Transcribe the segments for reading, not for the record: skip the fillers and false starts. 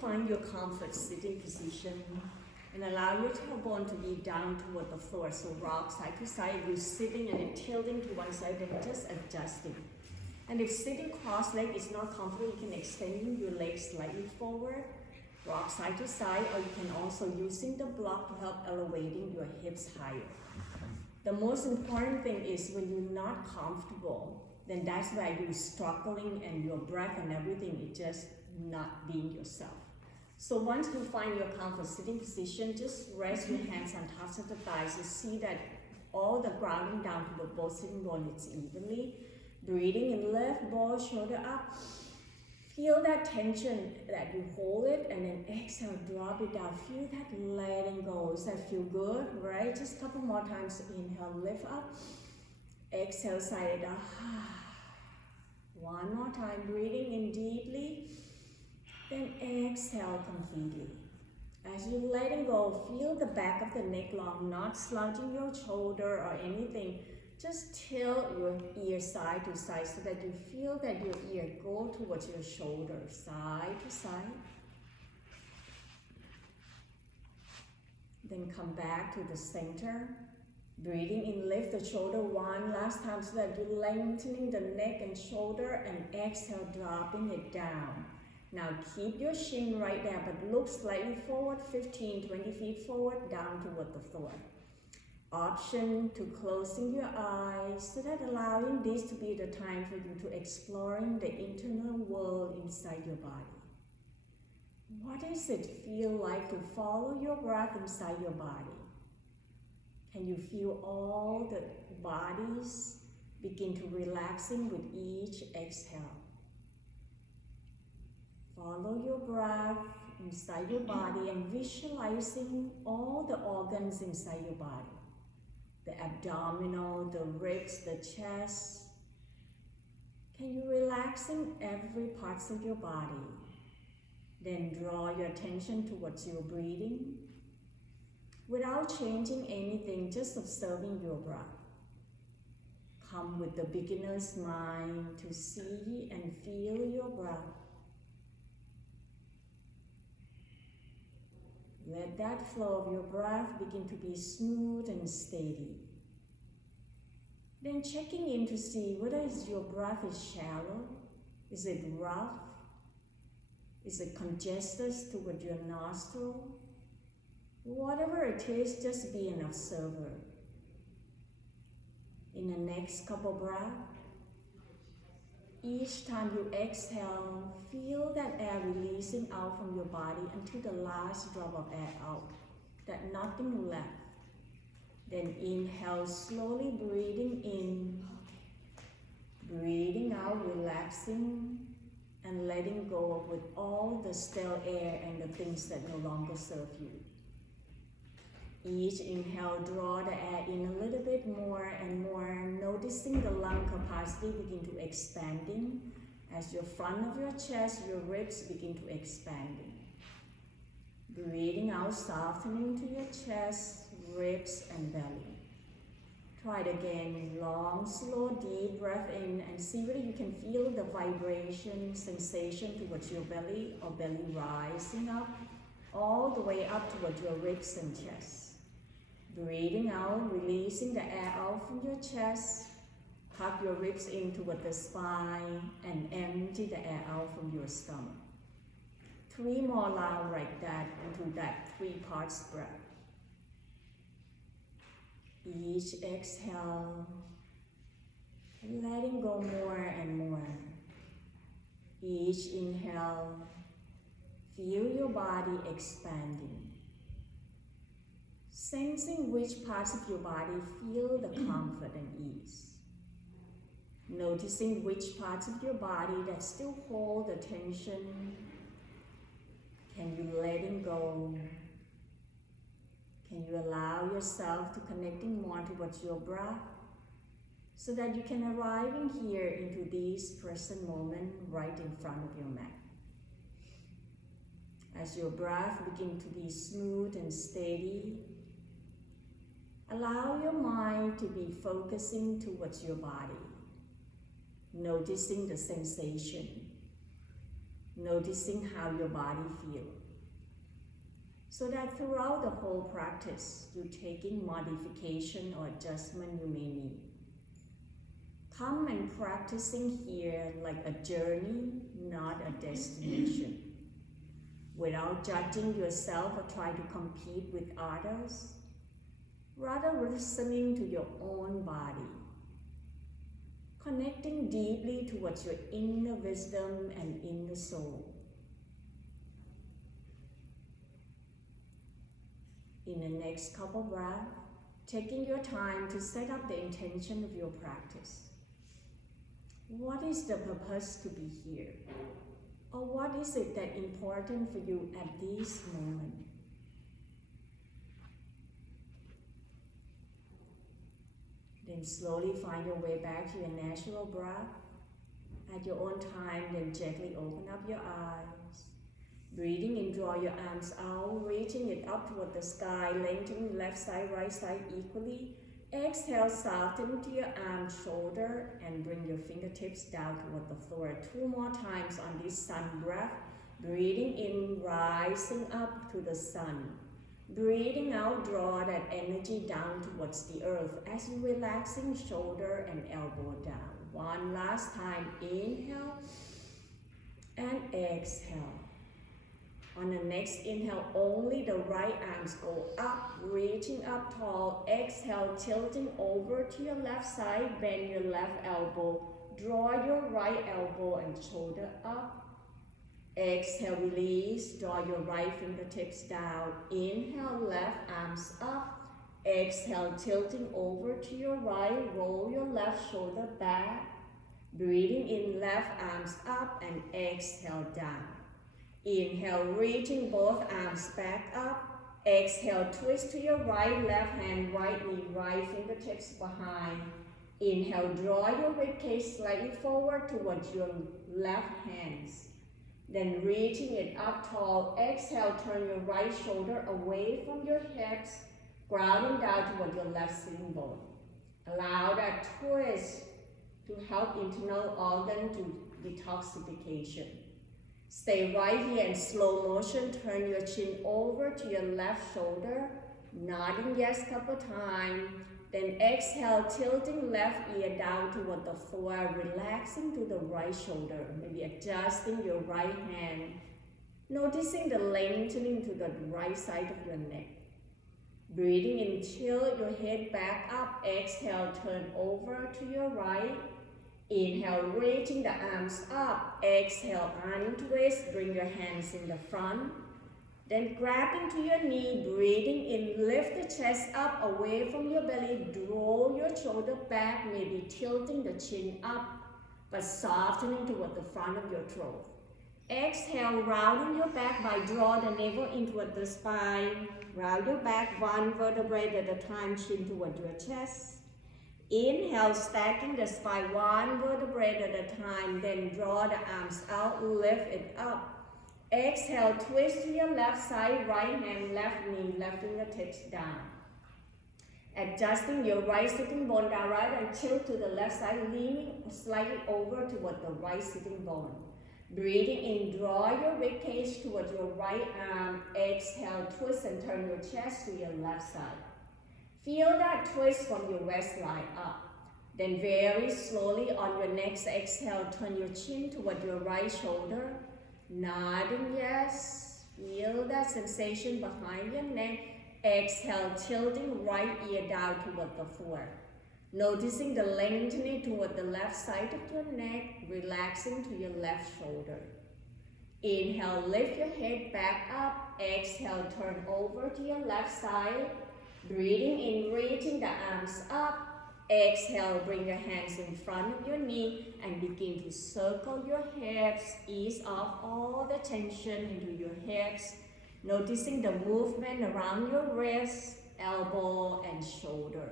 find your comfort sitting position and allow your tailbone to be down toward the floor. So rock side to side, you're sitting and then tilting to one side and just adjusting. And if sitting cross-legged is not comfortable, you can extend your legs slightly forward, rock side to side, or you can also using the block to help elevating your hips higher. The most important thing is when you're not comfortable, then that's why you're struggling and your breath and everything is just not being yourself. So once you find your comfort sitting position, just rest your hands on top of the thighs. You see that all the grounding down to the both sitting bone is evenly. Breathing in, lift both shoulder up. Feel that tension that you hold it, and then exhale, drop it down. Feel that letting go. Does that feel good? Right? Just a couple more times. Inhale, lift up. Exhale, side it down. One more time. Breathing in deeply. Then exhale completely. As you're letting go, feel the back of the neck long, not slouching your shoulder or anything. Just tilt your ear side to side so that you feel that your ear go towards your shoulder, side to side. Then come back to the center. Breathing in, lift the shoulder one last time so that you're lengthening the neck and shoulder, and exhale, dropping it down. Now keep your shin right there, but look slightly forward, 15, 20 feet forward, down toward the floor. Option to closing your eyes, so that allowing this to be the time for you to exploring the internal world inside your body. What does it feel like to follow your breath inside your body? Can you feel all the bodies begin to relaxing with each exhale? Follow your breath inside your body and visualizing all the organs inside your body. The abdominal, the ribs, the chest. Can you relaxing every part of your body? Then draw your attention towards your breathing. Without changing anything, just observing your breath. Come with the beginner's mind to see and feel your breath. Let that flow of your breath begin to be smooth and steady. Then checking in to see whether your breath is shallow, is it rough, is it congested toward your nostril? Whatever it is, just be an observer. In the next couple breaths, each time you exhale, feel that air releasing out from your body until the last drop of air out, that nothing left. Then inhale, slowly breathing in, breathing out, relaxing, and letting go with all the stale air and the things that no longer serve you. Each inhale, draw the air in a little bit more and more, noticing the lung capacity begin to expanding as your front of your chest, your ribs begin to expanding. Breathing out, softening to your chest, ribs, and belly. Try it again, long, slow, deep breath in, and see whether you can feel the vibration, sensation towards your belly, or belly rising up, all the way up towards your ribs and chest. Breathing out, releasing the air out from your chest. Tuck your ribs in toward the spine and empty the air out from your stomach. 3 more rounds like that into that 3 parts breath. Each exhale, letting go more and more. Each inhale, feel your body expanding. Sensing which parts of your body feel the comfort and ease. Noticing which parts of your body that still hold the tension. Can you letting go? Can you allow yourself to connecting more towards your breath so that you can arrive in here into this present moment right in front of your mat. As your breath begins to be smooth and steady, allow your mind to be focusing towards your body, noticing the sensation. noticing how your body feels. So that throughout the whole practice, you're taking modification or adjustment you may need. Come and practicing here like a journey, not a destination. Without judging yourself or trying to compete with others, rather listening to your own body. Connecting deeply towards your inner wisdom and inner soul. In the next couple breaths, taking your time to set up the intention of your practice. What is the purpose to be here? Or what is it that important for you at this moment? Then slowly find your way back to your natural breath. At your own time, then gently open up your eyes. Breathing in, draw your arms out, reaching it up toward the sky, lengthening left side, right side equally. Exhale, soften to your arm, shoulder, and bring your fingertips down toward the floor. 2 more times on this sun breath. Breathing in, rising up to the sun. Breathing out, draw that energy down towards the earth as you relaxing shoulder and elbow down. One last time, inhale and exhale. On the next inhale, only the right arms go up, reaching up tall. Exhale, tilting over to your left side, bend your left elbow. Draw your right elbow and shoulder up. Exhale, release, draw your right fingertips down. Inhale, left arms up. Exhale, tilting over to your right, roll your left shoulder back. Breathing in, left arms up, and exhale, down. Inhale, reaching both arms back up. Exhale, twist to your right, left hand, right knee, right fingertips behind. Inhale, draw your ribcage slightly forward towards your left hands. Then reaching it up tall. Exhale, turn your right shoulder away from your hips, grounding down toward your left sitting bone. Allow that twist to help internal organ to detoxification. Stay right here in slow motion. Turn your chin over to your left shoulder, nodding yes a couple times. Then exhale, tilting left ear down toward the floor, relaxing to the right shoulder. Maybe adjusting your right hand, noticing the lengthening to the right side of your neck. Breathing in, tilt your head back up. Exhale, turn over to your right. Inhale, reaching the arms up. Exhale, untwist, bring your hands in the front. Then grab into your knee, breathing in, lift the chest up away from your belly, draw your shoulder back, maybe tilting the chin up, but softening toward the front of your throat. Exhale, rounding your back by draw the navel in toward the spine. Round your back 1 vertebrae at a time, chin toward your chest. Inhale, stacking the spine 1 vertebrae at a time, then draw the arms out, lift it up. Exhale, twist to your left side, right hand, left knee, left fingertips down. Adjusting your right sitting bone down right and tilt to the left side, leaning slightly over toward the right sitting bone. Breathing in, draw your ribcage toward your right arm. Exhale, twist and turn your chest to your left side. Feel that twist from your waistline up. Then very slowly on your next exhale, turn your chin toward your right shoulder. Nodding yes. Feel that sensation behind your neck. Exhale, tilting right ear down toward the floor. Noticing the lengthening toward the left side of your neck, relaxing to your left shoulder. Inhale, lift your head back up. Exhale, turn over to your left side. Breathing in, reaching the arms up. Exhale, bring your hands in front of your knee and begin to circle your hips. Ease off all the tension into your hips. Noticing the movement around your wrist, elbow, and shoulder.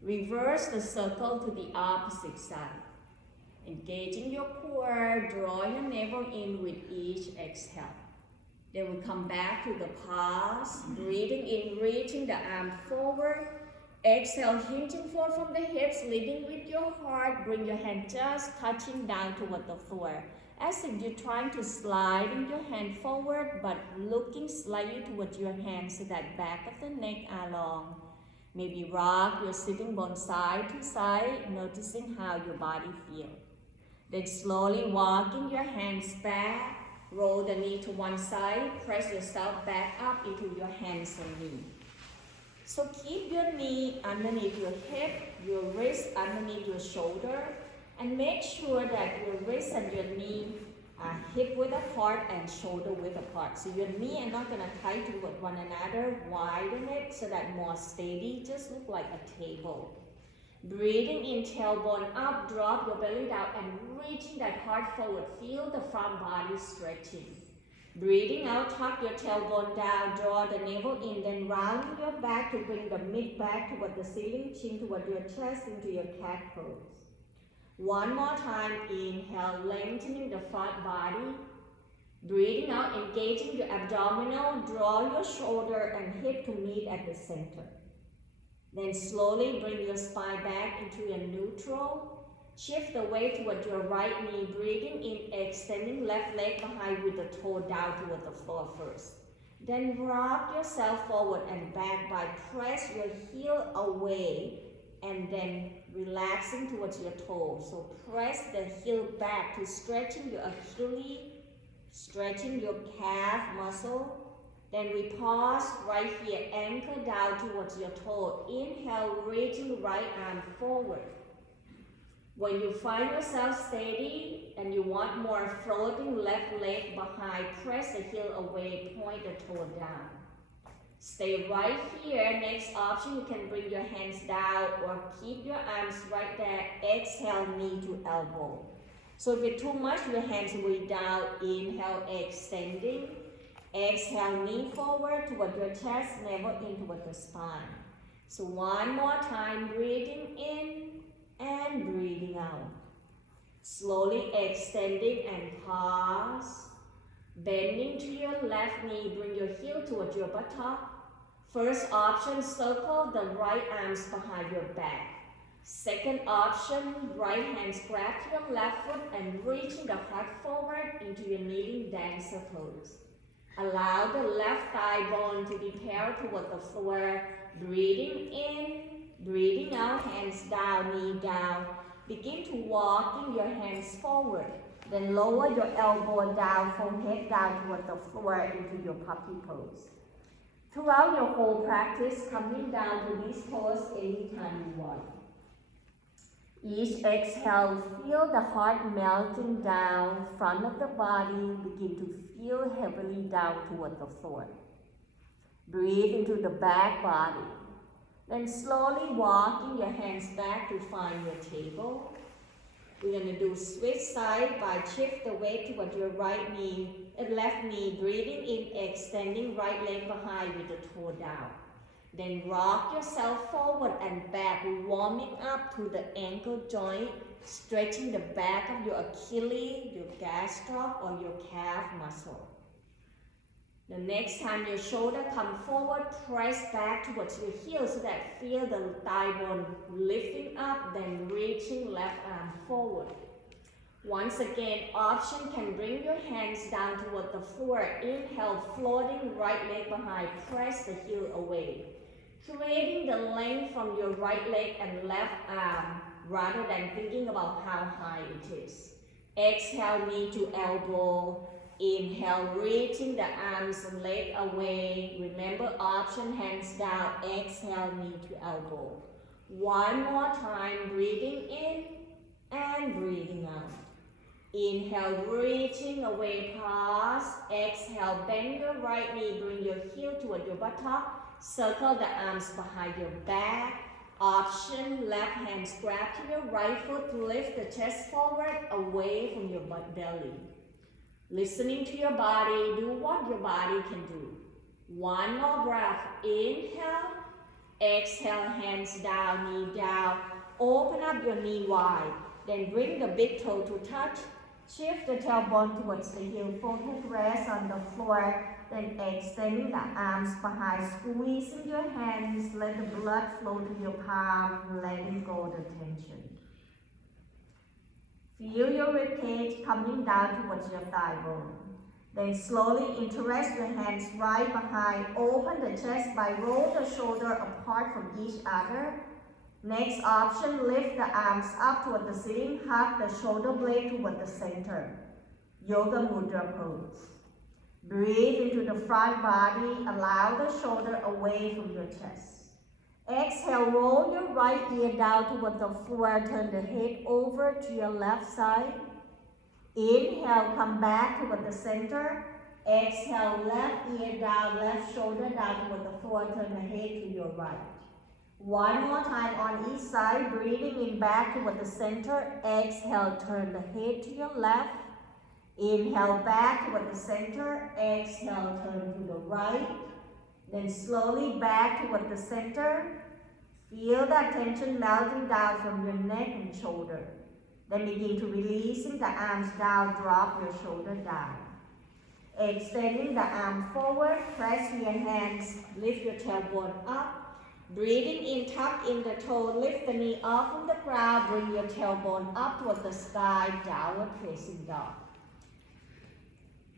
Reverse the circle to the opposite side. Engaging your core, draw your navel in with each exhale. Then we come back to the pause, breathing in, reaching the arm forward. Exhale, hinging forward from the hips, leading with your heart. Bring your hand just touching down toward the floor. as if you're trying to slide your hand forward, but looking slightly towards your hands so that back of the neck are long. Maybe rock your sitting bone side to side, noticing how your body feels. Then slowly walking your hands back, roll the knee to one side, press yourself back up into your hands and knee. So keep your knee underneath your hip, your wrist underneath your shoulder, and make sure that your wrist and your knee are hip width apart and shoulder width apart. So your knee are not going to tie toward one another, widen it so that more steady, just look like a table. Breathing in, tailbone up, drop your belly down and reaching that heart forward. Feel the front body stretching. Breathing out, tuck your tailbone down, draw the navel in, then rounding your back to bring the mid back toward the ceiling, chin toward your chest into your cat pose. One more time, inhale, lengthening the front body. Breathing out, engaging your abdominal, draw your shoulder and hip to meet at the center. Then slowly bring your spine back into your neutral. Shift the weight toward your right knee, breathing in, extending left leg behind with the toe down toward the floor first. Then rock yourself forward and back by press your heel away and then relaxing towards your toes. So press the heel back to stretching your Achilles, stretching your calf muscle. Then we pause right here, anchor down towards your toe. Inhale, reaching right arm forward. When you find yourself steady and you want more floating left leg behind, press the heel away, point the toe down. Stay right here. Next option, you can bring your hands down or keep your arms right there. Exhale, knee to elbow. So if it's too much, your hands will down. Inhale, extending. Exhale, knee forward toward your chest, navel in toward the spine. So one more time, breathing in and breathing out. Slowly extending and pause. Bending to your left knee, bring your heel towards your buttock. First option, circle the right arms behind your back. Second option, right hands grab to your left foot and reaching the heart forward into your kneeling dancer pose. Allow the left thigh bone to be parallel toward the floor. Breathing in, breathing out, hands down, knee down. Begin to walking your hands forward. Then lower your elbow down, forehead down toward the floor into your puppy pose. Throughout your whole practice, coming down to this pose anytime you want. Each exhale, feel the heart melting down, front of the body, begin to feel heavily down toward the floor. Breathe into the back body. Then slowly walking your hands back to find your table. We're going to do switch side by shift the weight toward your right knee, left knee, breathing in, extending right leg behind with the toe down. Then rock yourself forward and back, warming up to the ankle joint, stretching the back of your Achilles, your gastroc, or your calf muscle. The next time your shoulder come forward, press back towards your heel so that feel the thigh bone lifting up, then reaching left arm forward. Once again, option can bring your hands down toward the floor. Inhale, floating right leg behind, press the heel away. Creating the length from your right leg and left arm rather than thinking about how high it is. Exhale, knee to elbow. Inhale, reaching the arms and leg away. Remember, option hands down. Exhale, knee to elbow. One more time, breathing in and breathing out. Inhale, reaching away, pause. Exhale, bend your right knee, bring your heel toward your buttock. Circle the arms behind your back. Option, left hands grab to your right foot to lift the chest forward away from your belly. Listening to your body, do what your body can do. One more breath. Inhale. Exhale, hands down, knee down. Open up your knee wide. Then bring the big toe to touch. Shift the tailbone towards the heel. Forehead rest on the floor. Then extending the arms behind. Squeezing your hands. Let the blood flow to your palm. Letting go the tension. Feel your ribcage coming down towards your thigh bone. Then slowly interlace your hands right behind. Open the chest by roll the shoulder apart from each other. Next option, lift the arms up toward the ceiling. Hug the shoulder blade toward the center. Yoga Mudra pose. Breathe into the front body. Allow the shoulder away from your chest. Exhale, roll your right ear down toward the floor. Turn the head over to your left side. Inhale, come back toward the center. Exhale, left ear down, left shoulder down toward the floor. Turn the head to your right. One more time on each side. Breathing in back toward the center. Exhale, turn the head to your left. Inhale, back toward the center. Exhale, turn to the right. Then slowly back toward the center. Feel that tension melting down from your neck and shoulder. Then begin to releasing the arms down, drop your shoulder down. Extending the arm forward, press your hands, lift your tailbone up. Breathing in, tuck in the toe, lift the knee off from the ground, bring your tailbone up toward the sky, downward facing dog.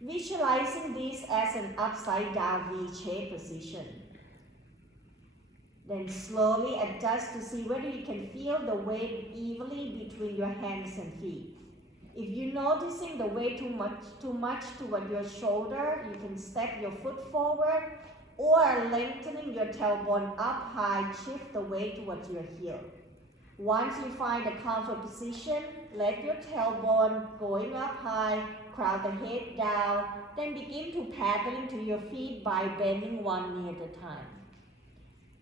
Visualizing this as an upside down V-shaped position. Then slowly adjust to see whether you can feel the weight evenly between your hands and feet. If you're noticing the weight too much toward your shoulder, you can step your foot forward or lengthening your tailbone up high, shift the weight towards your heel. Once you find a comfort position, let your tailbone going up high, crown the head down, then begin to paddling to your feet by bending one knee at a time.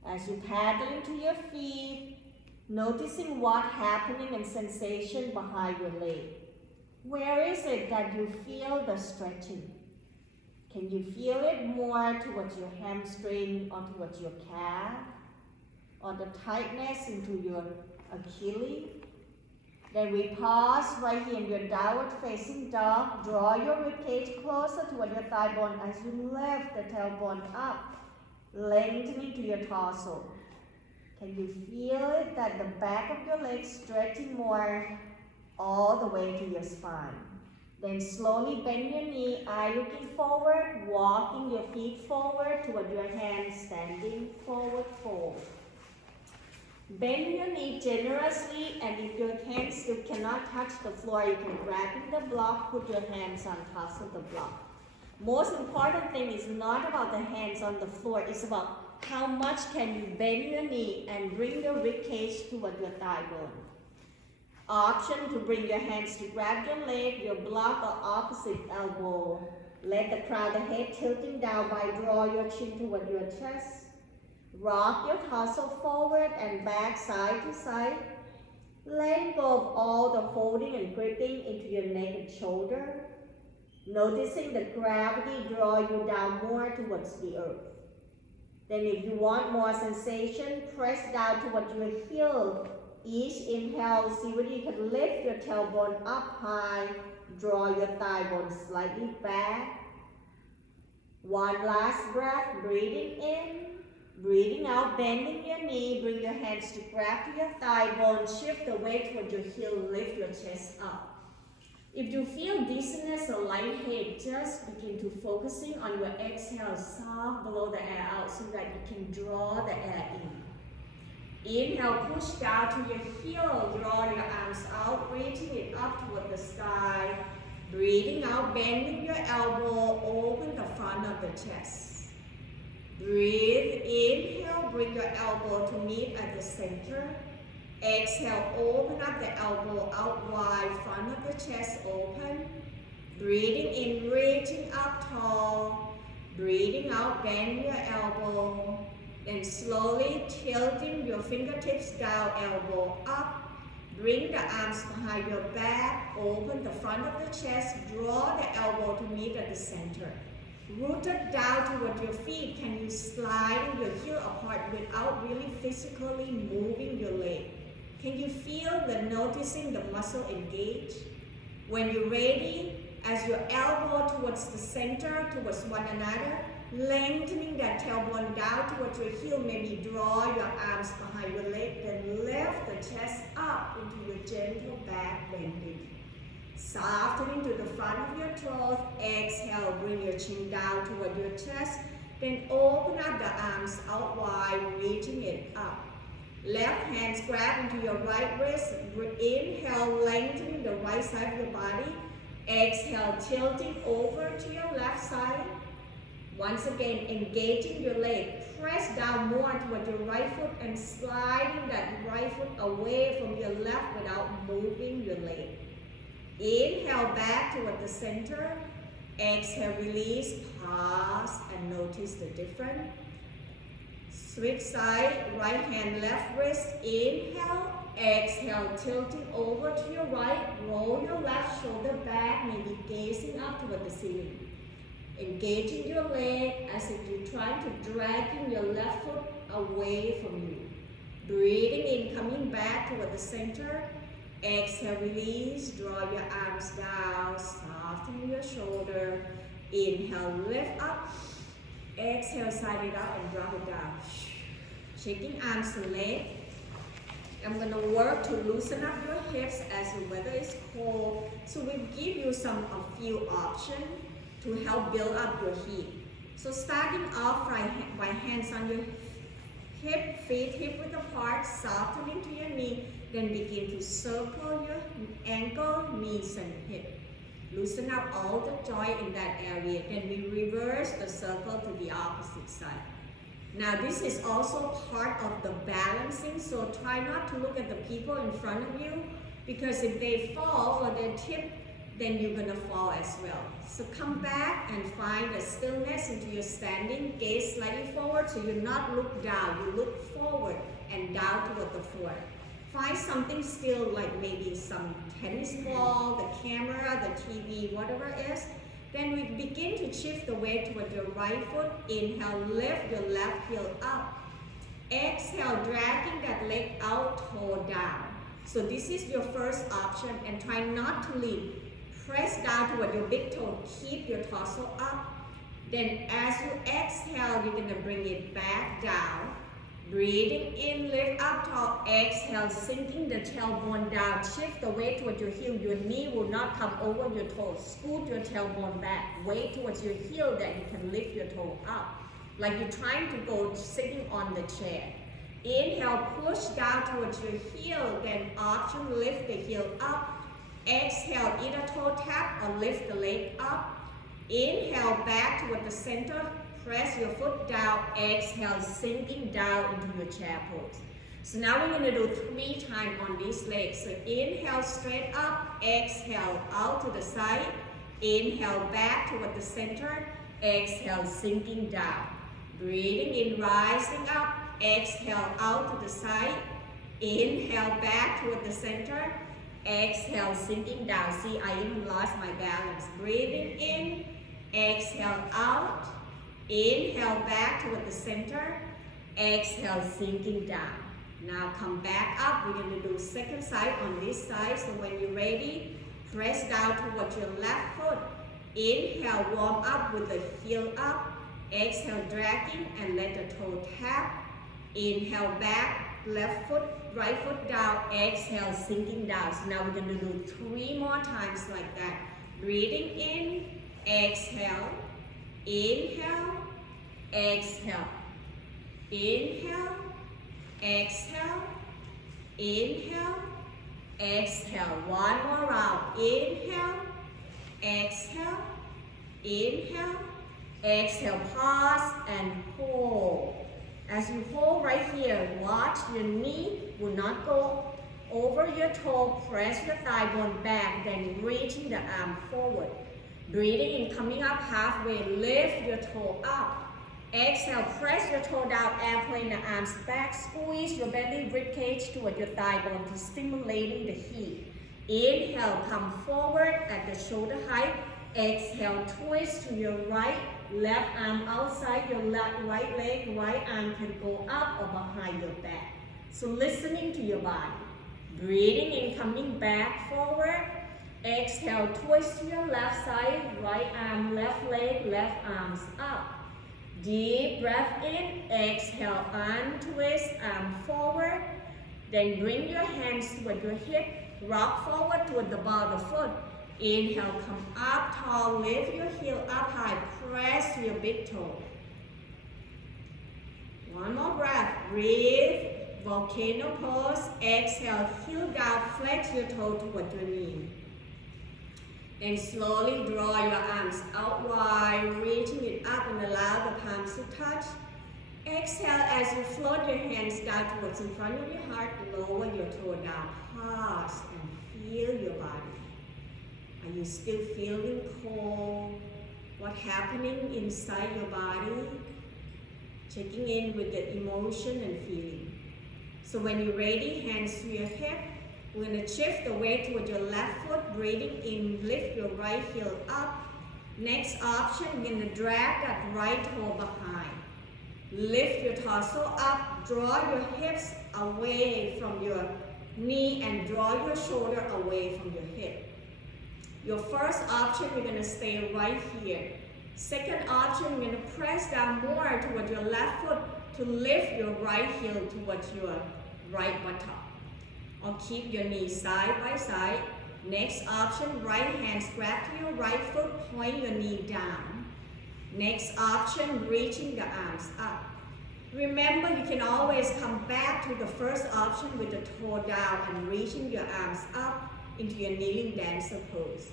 As you paddle into your feet, noticing what's happening and sensation behind your leg. Where is it that you feel the stretching? Can you feel it more towards your hamstring or towards your calf? Or the tightness into your Achilles? Then we pause right here in your downward facing dog. Draw your ribcage closer toward your thigh bone as you lift the tailbone up, lengthening to your torso. Can you feel it that the back of your legs stretching more all the way to your spine? Then slowly bend your knee, eye looking forward, walking your feet forward toward your hands, standing forward fold. Bend your knee generously, and if your hands still cannot touch the floor, you can grab the block, put your hands on top of the block. Most important thing is not about the hands on the floor, it's about how much can you bend your knee and bring your ribcage toward your thigh bone. Option to bring your hands to grab your leg, your block or opposite elbow. Let the crown of the head tilting down by draw your chin toward your chest. Rock your torso forward and back side to side. Let go of all the holding and gripping into your neck and shoulder. Noticing the gravity draw you down more towards the earth. Then if you want more sensation, press down towards your heel. Each inhale, see whether you can lift your tailbone up high, draw your thigh bone slightly back. One last breath, breathing in, breathing out, bending your knee, bring your hands to grab to your thigh bone, shift the weight toward your heel, lift your chest up. If you feel dizziness or lightheaded, just begin to focusing on your exhale, soft blow the air out so that you can draw the air in. Inhale, push down to your heel, draw your arms out, reaching it up toward the sky. Breathing out, bending your elbow, open the front of the chest. Breathe, inhale, bring your elbow to meet at the center. Exhale, open up the elbow out wide, front of the chest open. Breathing in, reaching up tall. Breathing out, bend your elbow. Then slowly tilting your fingertips down, elbow up. Bring the arms behind your back, open the front of the chest, draw the elbow to meet at the center. Rooted down toward your feet, can you slide your heel apart without really physically moving your leg? Can you feel noticing the muscle engage? When you're ready, as your elbow towards the center, towards one another, lengthening that tailbone down towards your heel, maybe draw your arms behind your leg, then lift the chest up into your gentle back bending. Softening to the front of your throat. Exhale, bring your chin down toward your chest. Then open up the arms out wide, reaching it up. Left hand grab into your right wrist. Inhale, lengthening the right side of your body. Exhale, tilting over to your left side. Once again, engaging your leg. Press down more toward your right foot and sliding that right foot away from your left without moving your leg. Inhale back toward the center. Exhale, release, pause, and notice the difference. Switch side, right hand, left wrist. Inhale, exhale, tilting over to your right. Roll your left shoulder back, maybe gazing up toward the ceiling. Engaging your leg as if you're trying to drag your left foot away from you. Breathing in, coming back toward the center. Exhale, release, draw your arms down, soften your shoulder. Inhale, lift up. Exhale, side it out and drop it down. Shaking arms and legs. I'm going to work to loosen up your hips as the weather is cold. So we give you a few options to help build up your heat. So starting off by hands on your hip, feet hip width apart, softening to your knee. Then begin to circle your ankle, knees and hip. Loosen up all the joint in that area. Then we reverse the circle to the opposite side. Now this is also part of the balancing, so try not to look at the people in front of you, because if they fall or they tip, then you're gonna fall as well. So come back and find the stillness into your standing. Gaze slightly forward so you're not look down, you look forward and down toward the floor. Find something still, like maybe some tennis ball, the camera, the TV, whatever it is. Then we begin to shift the weight toward your right foot. Inhale, lift your left heel up. Exhale, dragging that leg out, toe down. So this is your first option, and try not to lean. Press down toward your big toe. Keep your torso up. Then as you exhale, you're going to bring it back down. Breathing in, lift up tall. Exhale, sinking the tailbone down. Shift the weight towards your heel. Your knee will not come over your toes. Scoot your tailbone back. Weight towards your heel that you can lift your toe up. Like you're trying to go sitting on the chair. Inhale, push down towards your heel. Then option, lift the heel up. Exhale, either toe tap or lift the leg up. Inhale, back toward the center. Press your foot down. Exhale, sinking down into your chair pose. So now we're going to do 3 times on these legs. So inhale, straight up. Exhale, out to the side. Inhale, back toward the center. Exhale, sinking down. Breathing in, rising up. Exhale, out to the side. Inhale, back toward the center. Exhale, sinking down. See, I even lost my balance. Breathing in. Exhale, out. Inhale, back toward the center. Exhale, sinking down. Now come back up. We're going to do second side on this side. So when you're ready, press down towards your left foot. Inhale, warm up with the heel up. Exhale, dragging and let the toe tap. Inhale, back, left foot, right foot down. Exhale, sinking down. So now we're going to do 3 more times like that. Breathing in, exhale. Inhale, exhale, inhale, exhale, inhale, exhale. One more round. Inhale, exhale, inhale, exhale. Pause and hold. As you hold right here, watch your knee will not go over your toe. Press your thigh bone back, then reaching the arm forward. Breathing in, coming up halfway, lift your toe up. Exhale, press your toe down, airplane the arms back, squeeze your belly ribcage toward your thigh bone to stimulating the heat. Inhale, come forward at the shoulder height. Exhale, twist to your right, left arm outside your right leg, right arm can go up or behind your back. So listening to your body. Breathing in, coming back forward. Exhale, twist to your left side, right arm, left leg, left arms up. Deep breath in, exhale, untwist, arm forward. Then bring your hands toward your hip, rock forward toward the ball of the foot. Inhale, come up tall, lift your heel up high, press your big toe. One more breath, breathe, volcano pose, exhale, heel down, flex your toe toward your knee. And slowly draw your arms out wide, reaching it up and allow the palms to touch. Exhale as you float your hands down towards in front of your heart, lower your toe down, pause and feel your body. Are you still feeling cold? What's happening inside your body? Checking in with the emotion and feeling. So when you're ready, hands to your hip. We're going to shift the weight toward your left foot, breathing in, lift your right heel up. Next option, we're going to drag that right toe behind. Lift your torso up, draw your hips away from your knee and draw your shoulder away from your hip. Your first option, we're going to stay right here. Second option, we're going to press down more toward your left foot to lift your right heel towards your right buttock. Or keep your knees side by side. Next option, right hand grab to your right foot, point your knee down. Next option, reaching the arms up. Remember, you can always come back to the first option with the toe down and reaching your arms up into your kneeling dancer pose.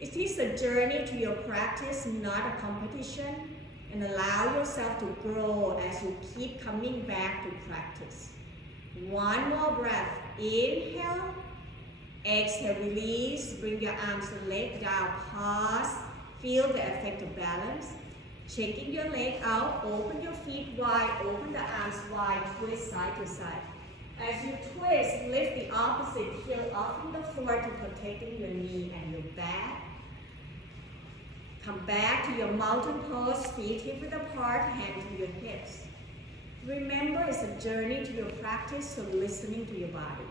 It is a journey to your practice, not a competition, and allow yourself to grow as you keep coming back to practice. One more breath. Inhale. Exhale, release. Bring your arms and leg down. Pause. Feel the effect of balance. Checking your leg out. Open your feet wide. Open the arms wide. Twist side to side. As you twist, lift the opposite heel off from the floor to protecting your knee and your back. Come back to your mountain pose. Feet hip width apart. Hand to your hips. Remember, it's a journey to your practice, so listening to your body.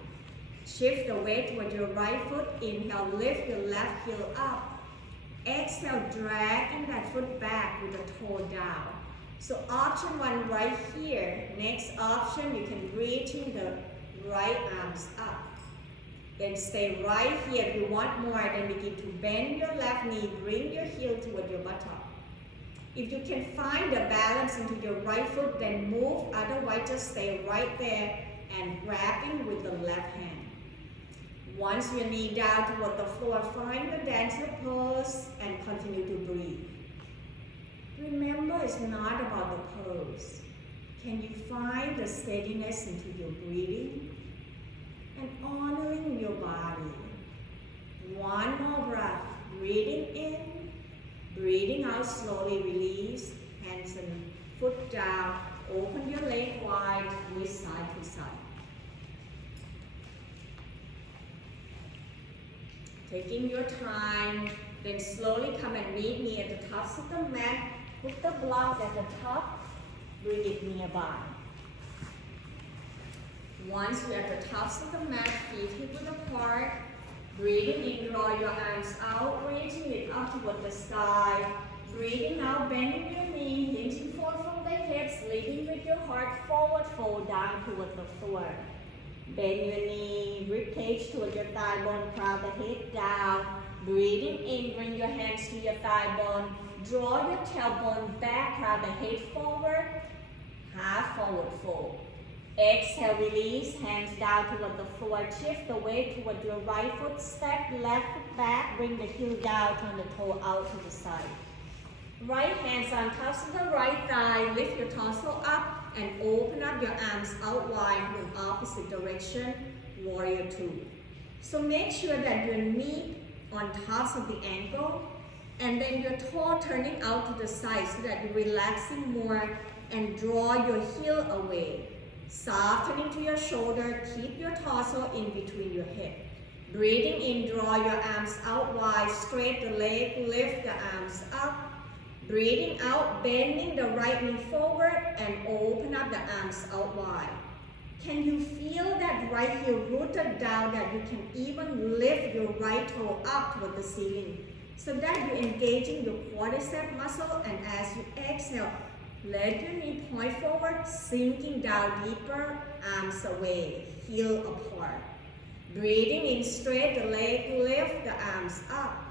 Shift the weight toward your right foot. Inhale, lift your left heel up. Exhale, dragging that foot back with the toe down. So option one right here. Next option, you can reach in the right arms up. Then stay right here. If you want more, then begin to bend your left knee. Bring your heel toward your buttock. If you can find the balance into your right foot, then move. Otherwise, just stay right there and grabbing with the left hand. Once your knee down toward the floor, find the dancer pose and continue to breathe. Remember, it's not about the pose. Can you find the steadiness into your breathing and honoring your body? One more breath. Breathing in, breathing out slowly. Release. Hands and foot down. Open your leg wide, twist side to side. Taking your time, then slowly come and meet me at the tops of the mat. Put the block at the top, bring it nearby. Once you're at the tops of the mat, feet hip width apart. Breathing in, draw your arms out, reaching it up toward the sky. Breathing out, bending your knee, hinging forward from the hips, leading with your heart forward, fold down toward the floor. Bend your knee, ribcage toward your thigh bone, crown the head down. Breathing in, bring your hands to your thigh bone. Draw your tailbone back, crown the head forward, half forward fold. Exhale, release, hands down toward the floor. Shift the weight toward your right foot, step left foot back, bring the heel down, turn the toe out to the side. Right hands on tops of the right thigh, lift your torso up and open up your arms out wide in opposite direction, warrior two. So make sure that your knee on tops of the ankle and then your toe turning out to the side so that you're relaxing more and draw your heel away. Softening to your shoulder, keep your torso in between your hip. Breathing in, draw your arms out wide, straight the leg, lift the arms up. Breathing out, bending the right knee forward and open up the arms out wide. Can you feel that right heel rooted down, that you can even lift your right toe up toward the ceiling so that you're engaging your quadricep muscle, and as you exhale, let your knee point forward, sinking down deeper, arms away, heel apart. Breathing in straight the leg, lift the arms up.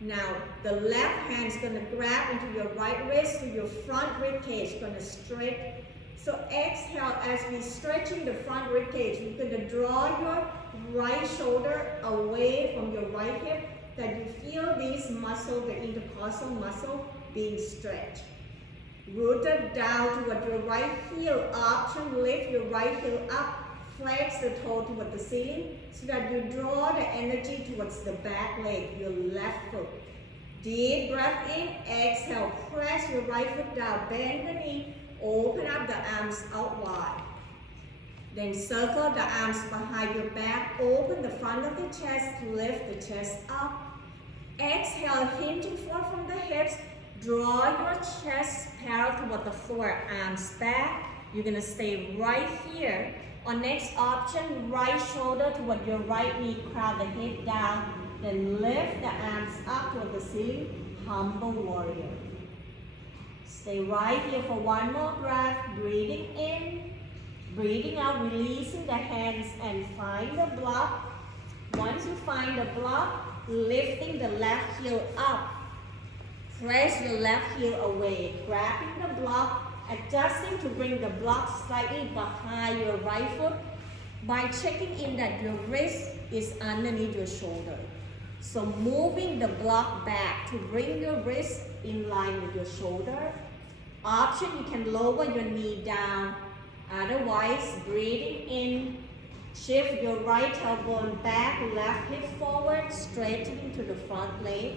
Now, the left hand's gonna grab into your right wrist to your front rib cage, gonna stretch. So exhale, as we stretching the front rib cage, you're gonna draw your right shoulder away from your right hip, that you feel these muscles, the intercostal muscle, being stretched. Rooted down toward your right heel, option, lift your right heel up, flex the toe toward the ceiling, so that you draw the energy towards the back leg, your left foot. Deep breath in, exhale, press your right foot down, bend the knee, open up the arms out wide. Then circle the arms behind your back, open the front of the chest, lift the chest up. Exhale, hinging forward from the hips, draw your chest parallel toward the floor, arms back. You're gonna stay right here. On next option, right shoulder toward your right knee, crowd the head down, then lift the arms up toward the ceiling, humble warrior. Stay right here for one more breath, breathing in, breathing out, releasing the hands and find the block. Once you find the block, lifting the left heel up. Press your left heel away, grabbing the block, adjusting to bring the block slightly behind your right foot by checking in that your wrist is underneath your shoulder. So moving the block back to bring your wrist in line with your shoulder. Option, you can lower your knee down. Otherwise, breathing in, shift your right tailbone back, left hip forward, straightening to the front leg.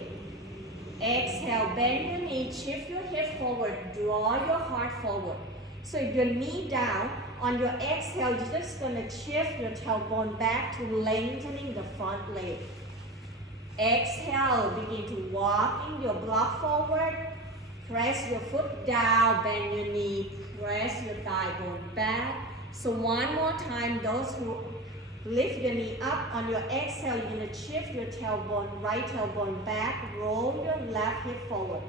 Exhale, bend your knee, shift your hip forward, draw your heart forward. So if your knee down, on your exhale, you're just gonna shift your tailbone back to lengthening the front leg. Exhale, begin to walking your block forward. Press your foot down, bend your knee, press your thigh bone back. So one more time, those who lift your knee up, on your exhale, you're going to shift your tailbone, right tailbone back, roll your left hip forward.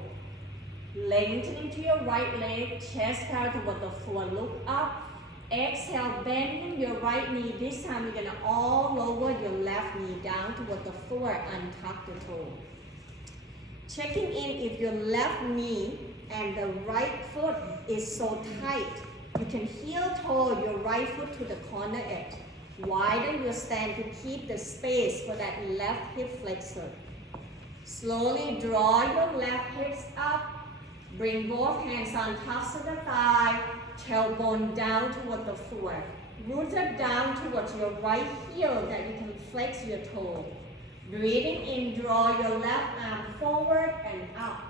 Lengthening to your right leg, chest parallel toward the floor, look up. Exhale, bending your right knee. This time you're going to all lower your left knee down toward the floor, untuck the toe. Checking in if your left knee and the right foot is so tight, you can heel toe your right foot to the corner edge. Widen your stand to keep the space for that left hip flexor. Slowly draw your left hips up. Bring both hands on tops of the thigh, tailbone down toward the floor. Rooted down towards your right heel that you can flex your toe. Breathing in, draw your left arm forward and up.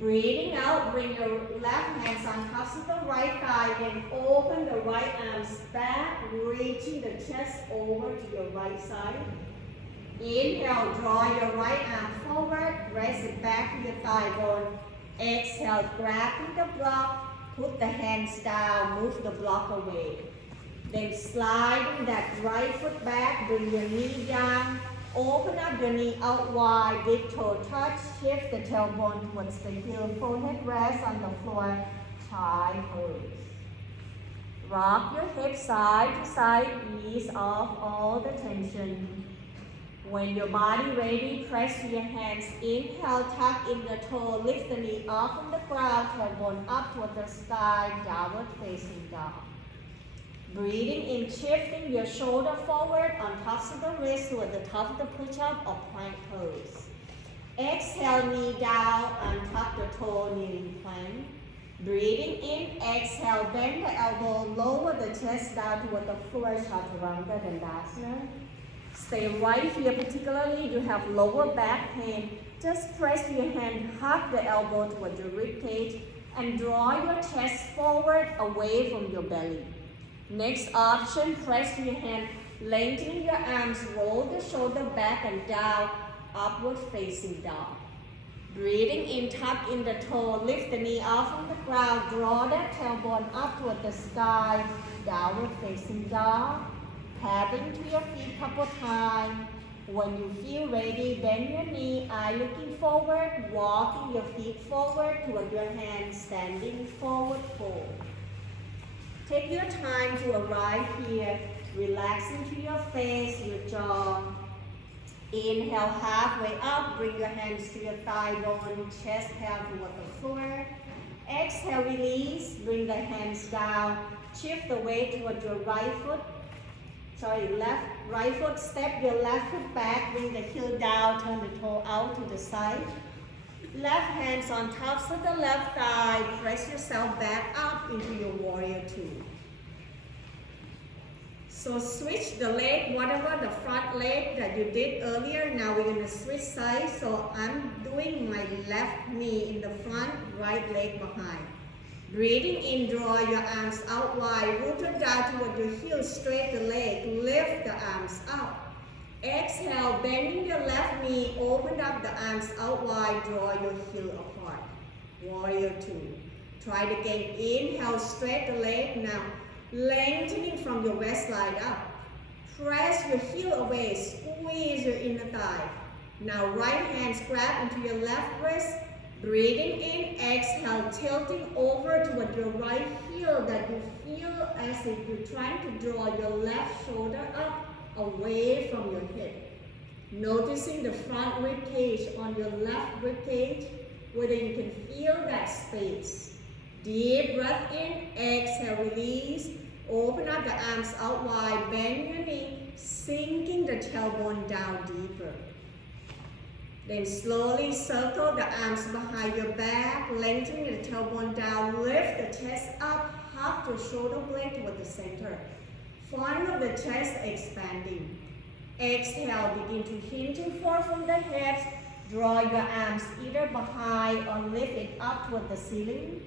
Breathing out, bring your left hands on tops of the right thigh, then open the right arms back, reaching the chest over to your right side. Inhale, draw your right arm forward, press it back to your thigh bone. Exhale, grabbing the block, put the hands down, move the block away. Then sliding that right foot back, bring your knee down. Open up your knee out wide, big toe touch, shift the tailbone towards the heel, forehead rest on the floor, tie pose. Rock your hips side to side, ease off all the tension. When your body ready, press your hands, inhale, tuck in the toe, lift the knee off from the ground, tailbone up toward the sky, downward facing dog. Breathing in, shifting your shoulder forward on tops of the wrist toward the top of the push-up or plank pose. Exhale, knee down, untuck the toe, kneeling plank. Breathing in, exhale, bend the elbow, lower the chest down toward the floor, Chaturanga Dandasana. Stay right here, particularly if you have lower back pain. Just press your hand, hug the elbow toward your rib cage, and draw your chest forward away from your belly. Next option, press your hand, lengthening your arms, roll the shoulder back and down, upward facing dog. Breathing in, tuck in the toe, lift the knee off from the ground, draw that tailbone up toward the sky, downward facing dog. Paddling to your feet couple times. When you feel ready, bend your knee, eye looking forward, walking your feet forward toward your hands, standing forward fold. Take your time to arrive here, relaxing to your face, your jaw. Inhale, halfway up, bring your hands to your thigh bone, chest held toward the floor. Exhale, release, bring the hands down, shift the weight toward your right foot. Right foot, step your left foot back, bring the heel down, turn the toe out to the side. Left hands on tops of the left thigh, press yourself back up into your warrior two. So switch the leg, whatever the front leg that you did earlier, now we're going to switch sides. So I'm doing my left knee in the front, right leg behind. Breathing in, draw your arms out wide, rooted down toward your heel, straight the leg, lift the arms up. Exhale, bending your left knee, open up the arms out wide, draw your heel apart. Warrior two. Try it again. Inhale, straight the leg now. Lengthening from your waistline up. Press your heel away, squeeze your inner thigh. Now right hands grab into your left wrist. Breathing in, exhale, tilting over toward your right heel that you feel as if you're trying to draw your left shoulder up away from your hip. Noticing the front rib cage on your left rib cage, whether you can feel that space. Deep breath in, exhale, release. Open up the arms out wide, bend your knee, sinking the tailbone down deeper. Then slowly circle the arms behind your back, lengthening the tailbone down, lift the chest up, hug your shoulder blade toward the center. Front of the chest expanding. Exhale, begin to hinging forward from the hips. Draw your arms either behind or lift it up toward the ceiling.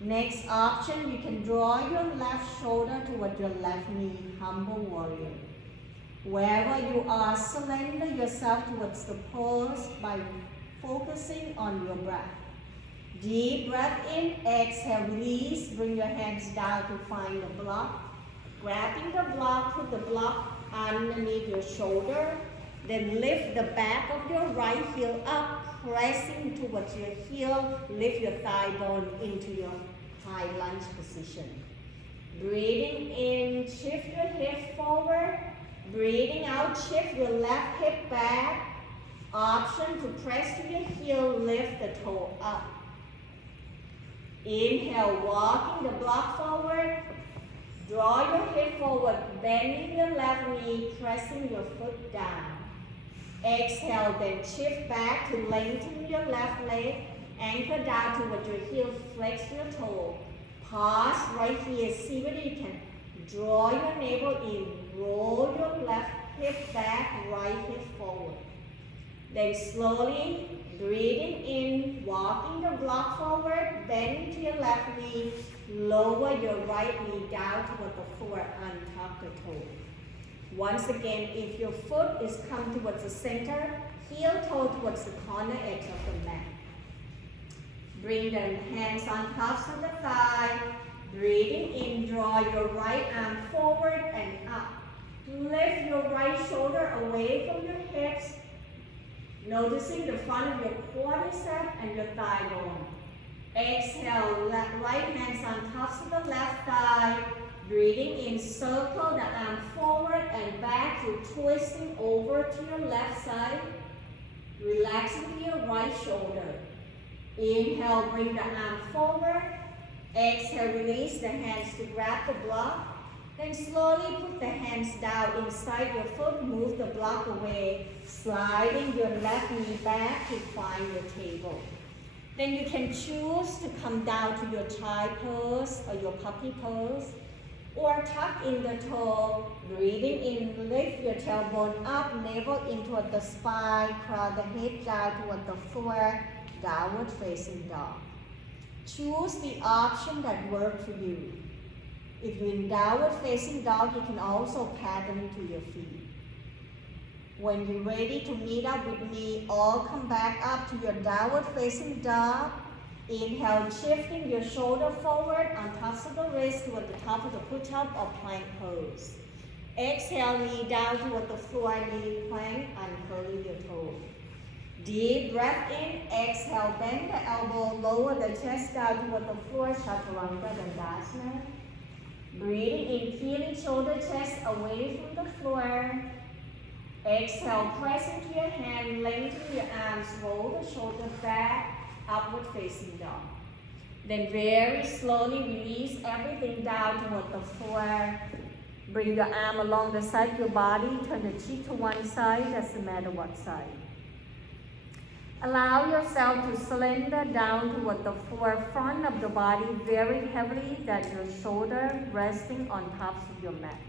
Next option, you can draw your left shoulder toward your left knee, humble warrior. Wherever you are, surrender yourself towards the pose by focusing on your breath. Deep breath in, exhale, release. Bring your hands down to find the block. Grabbing the block, put the block underneath your shoulder. Then lift the back of your right heel up, pressing towards your heel. Lift your thigh bone into your high lunge position. Breathing in, shift your hip forward. Breathing out, shift your left hip back. Option to press to your heel, lift the toe up. Inhale, walking the block forward. Draw your hip forward, bending your left knee, pressing your foot down. Exhale, then shift back to lengthen your left leg. Anchor down toward your heel, flex your toe. Pause right here, see whether you can draw your navel in, roll your left hip back, right hip forward. Then slowly, breathing in, walking the block forward, bending to your left knee, lower your right knee down toward the floor, untuck the toe. Once again, if your foot is come towards the center, heel toe towards the corner edge of the mat. Bring the hands on tops of the thigh. Breathing in, draw your right arm forward and up. Lift your right shoulder away from your hips, noticing the front of your quadricep and your thigh bone. Exhale, right hands on tops of the left thigh. Breathing in, circle the arm forward and back to twisting over to your left side. Relaxing to your right shoulder. Inhale, bring the arm forward. Exhale, release the hands to grab the block. Then slowly put the hands down inside your foot. Move the block away, sliding your left knee back to find your table. Then you can choose to come down to your child pose or your puppy pose. Or tuck in the toe, breathing in, lift your tailbone up, navel in toward the spine, crown the head down toward the floor, downward facing dog. Choose the option that works for you. If you're in downward facing dog, you can also pattern to your feet. When you're ready to meet up with me, all come back up to your downward facing dog. Inhale, shifting your shoulder forward on tops of the wrist toward the top of the push-up or plank pose. Exhale, knee down toward the floor, knee plank, uncurling your toe. Deep breath in, exhale, bend the elbow, lower the chest down toward the floor, Chaturanga Dandasana. Breathing in, peeling shoulder, chest away from the floor. Exhale, press into your hand, lengthen your arms, roll the shoulder back, upward facing dog. Then very slowly release everything down toward the floor. Bring your arm along the side of your body, turn the cheek to one side, doesn't matter what side. Allow yourself to slender down toward the forefront of the body very heavily, that your shoulder resting on tops of your mat.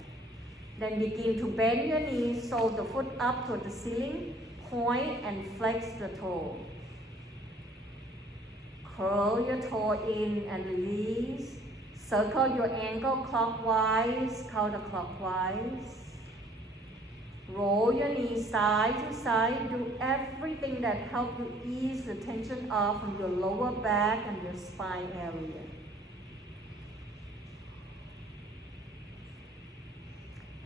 Then begin to bend your knees, sole the foot up toward the ceiling, point and flex the toe. Curl your toe in and release. Circle your ankle clockwise, counterclockwise. Roll your knees side to side. Do everything that helps you ease the tension off from your lower back and your spine area.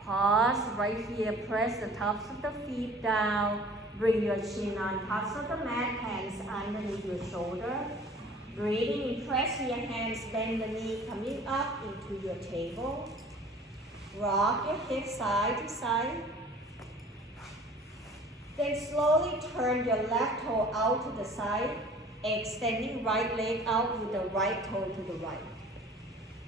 Pause right here. Press the tops of the feet down. Bring your chin on tops of the mat, hands underneath your shoulder. Breathing in, press your hands, bend the knee, coming up into your table. Rock your hips side to side. Then slowly turn your left toe out to the side, extending right leg out with the right toe to the right.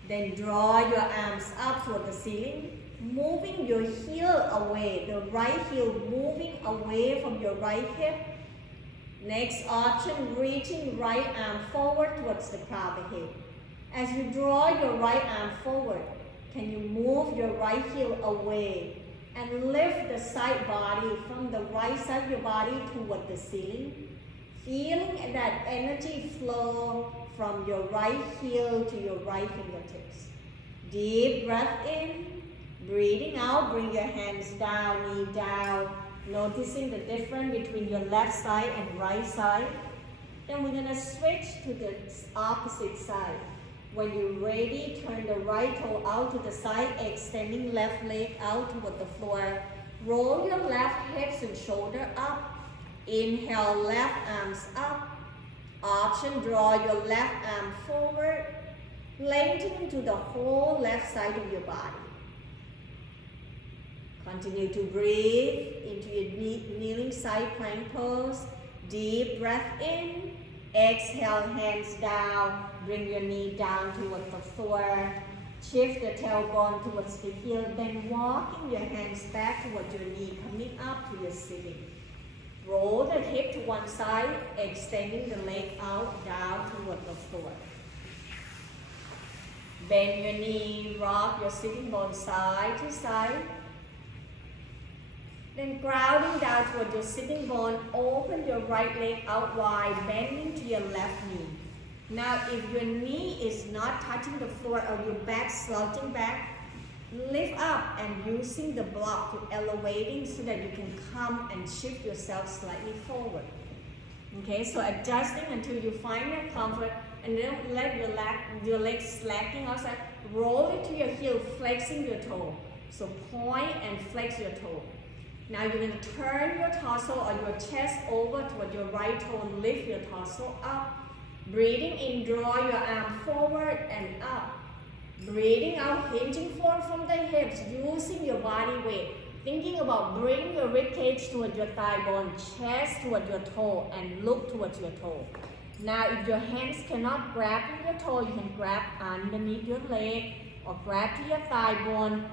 Then draw your arms up toward the ceiling, moving your heel away, the right heel moving away from your right hip. Next option, reaching right arm forward towards the crown of the head. As you draw your right arm forward, can you move your right heel away and lift the side body from the right side of your body toward the ceiling, feeling that energy flow from your right heel to your right fingertips. Deep breath in, breathing out, bring your hands down, knee down, noticing the difference between your left side and right side. Then we're going to switch to the opposite side. When you're ready, turn the right toe out to the side, extending left leg out toward the floor. Roll your left hips and shoulder up. Inhale, left arms up. Option, draw your left arm forward, lengthening to the whole left side of your body. Continue to breathe into your kneeling side plank pose. Deep breath in. Exhale, hands down. Bring your knee down towards the floor. Shift the tailbone towards the heel. Then walking your hands back towards your knee, coming up to your sitting. Roll the hip to one side, extending the leg out, down toward the floor. Bend your knee, rock your sitting bone side to side. Then grounding down toward your sitting bone, open your right leg out wide, bending to your left knee. Now, if your knee is not touching the floor or your back slouching back, lift up and using the block to elevating so that you can come and shift yourself slightly forward. Okay, so adjusting until you find your comfort, and then let your legs slacking outside. Roll it to your heel, flexing your toe. So point and flex your toe. Now you're going to turn your torso or your chest over toward your right toe and lift your torso up. Breathing in, draw your arm forward and up. Breathing out, hinging forward from the hips, using your body weight. Thinking about bringing your rib cage toward your thigh bone, chest toward your toe, and look towards your toe. Now if your hands cannot grab your toe, you can grab underneath your leg or grab to your thigh bone.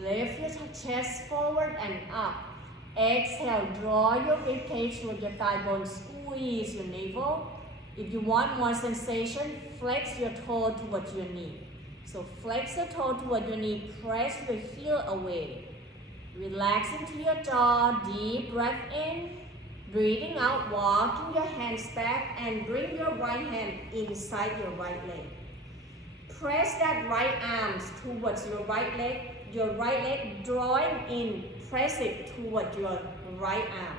Lift your chest forward and up. Exhale, draw your rib cage toward your thigh bone, squeeze your navel. If you want more sensation, flex your toe towards your knee. So flex the toe toward your knee, press your heel away. Relax into your jaw, deep breath in. Breathing out, walking your hands back and bring your right hand inside your right leg. Press that right arm towards your right leg drawing in. Press it toward your right arm.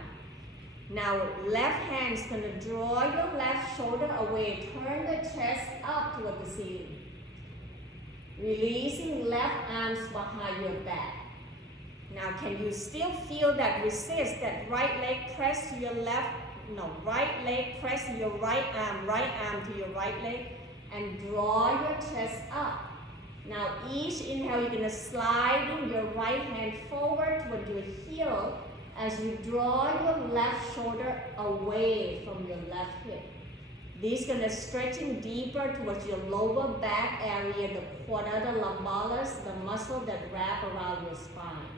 Now left hand is going to draw your left shoulder away. Turn the chest up toward the ceiling. Releasing left arms behind your back. Now can you still feel that resist, that right leg press to your right leg press to your right arm to your right leg, and draw your chest up. Now each inhale, you're going to slide in your right hand forward toward your heel as you draw your left shoulder away from your left hip. This is gonna stretching deeper towards your lower back area, the quadratus lumbalis, the muscle that wrap around your spine.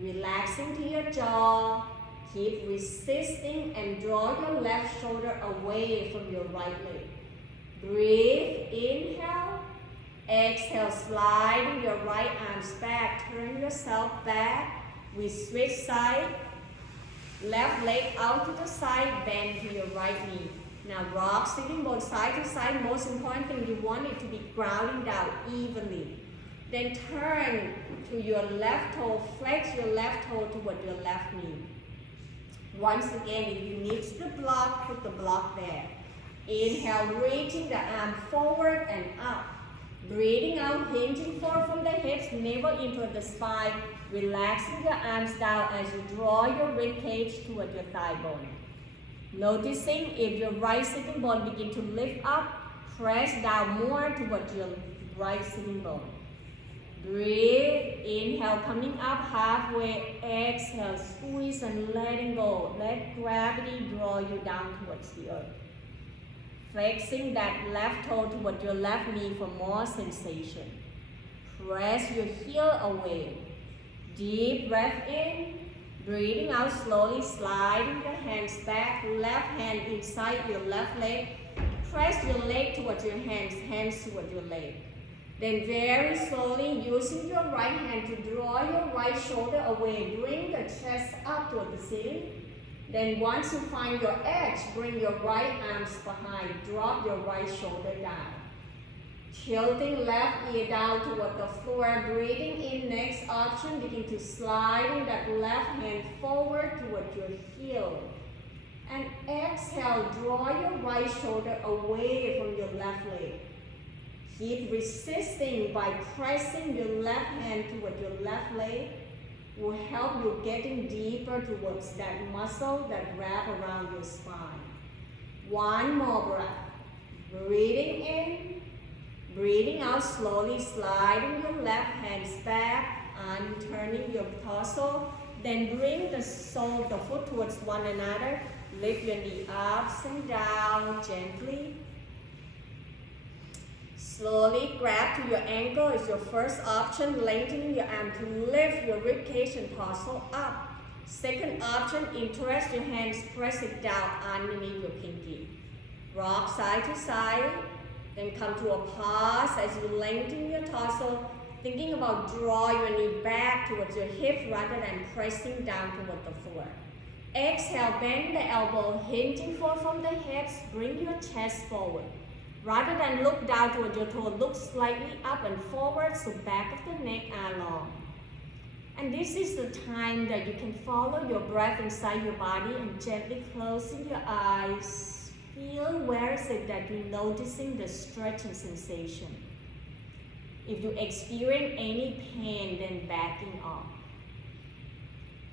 Relaxing to your jaw, keep resisting and draw your left shoulder away from your right leg. Breathe, inhale, exhale, sliding your right arms back, turn yourself back. We switch side, left leg out to the side, bend to your right knee. Now rock sitting both side to side. Most important thing, you want it to be grounding down evenly. Then turn to your left toe, flex your left toe toward your left knee. Once again, if you need the block, put the block there. Inhale, reaching the arm forward and up. Breathing out, hinging forward from the hips, navel into the spine. Relaxing your arms down as you draw your rib cage toward your thigh bone. Noticing if your right sitting bone begin to lift up, press down more toward your right sitting bone. Breathe, inhale, coming up halfway, exhale, squeeze and letting go. Let gravity draw you down towards the earth. Flexing that left toe toward your left knee for more sensation. Press your heel away. Deep breath in. Breathing out slowly, sliding your hands back, left hand inside your left leg. Press your leg towards your hands, hands towards your leg. Then very slowly, using your right hand to draw your right shoulder away, bring the chest up toward the ceiling. Then once you find your edge, bring your right arms behind, drop your right shoulder down. Tilting left ear down toward the floor, breathing in. Next option, begin to sliding that left hand forward toward your heel. And exhale, draw your right shoulder away from your left leg. Keep resisting by pressing your left hand toward your left leg. Will help you getting deeper towards that muscle that wrap around your spine. One more breath. Breathing in. Breathing out slowly, sliding your left hands back and turning your torso. Then bring the sole of the foot towards one another. Lift your knee up and down gently. Slowly grab to your ankle is your first option. Lengthening your arm to lift your rib cage and torso up. Second option, interest your hands, press it down underneath your pinky. Rock side to side. Then come to a pause as you lengthen your torso, thinking about draw your knee back towards your hip rather than pressing down toward the floor. Exhale, bend the elbow, hinging forward from the hips, bring your chest forward. Rather than look down toward your toe, look slightly up and forward so back of the neck are long. And this is the time that you can follow your breath inside your body and gently closing your eyes. Feel where is it that you're noticing the stretching sensation. If you experience any pain, then backing off.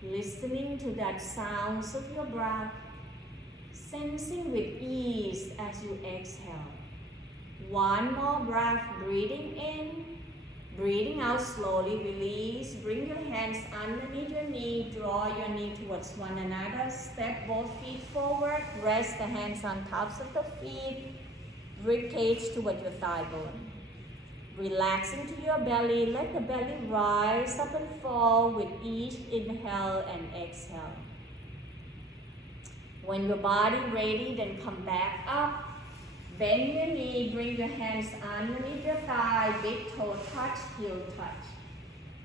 Listening to that sounds of your breath, sensing with ease as you exhale. One more breath, breathing in, breathing out slowly, release, bring your hands underneath your knee, draw your knee towards one another, step both feet forward, rest the hands on tops of the feet, rib cage toward your thigh bone. Relaxing to your belly, let the belly rise up and fall with each inhale and exhale. When your body ready, then come back up. Bend your knee, bring your hands underneath your thigh, big toe touch, heel touch.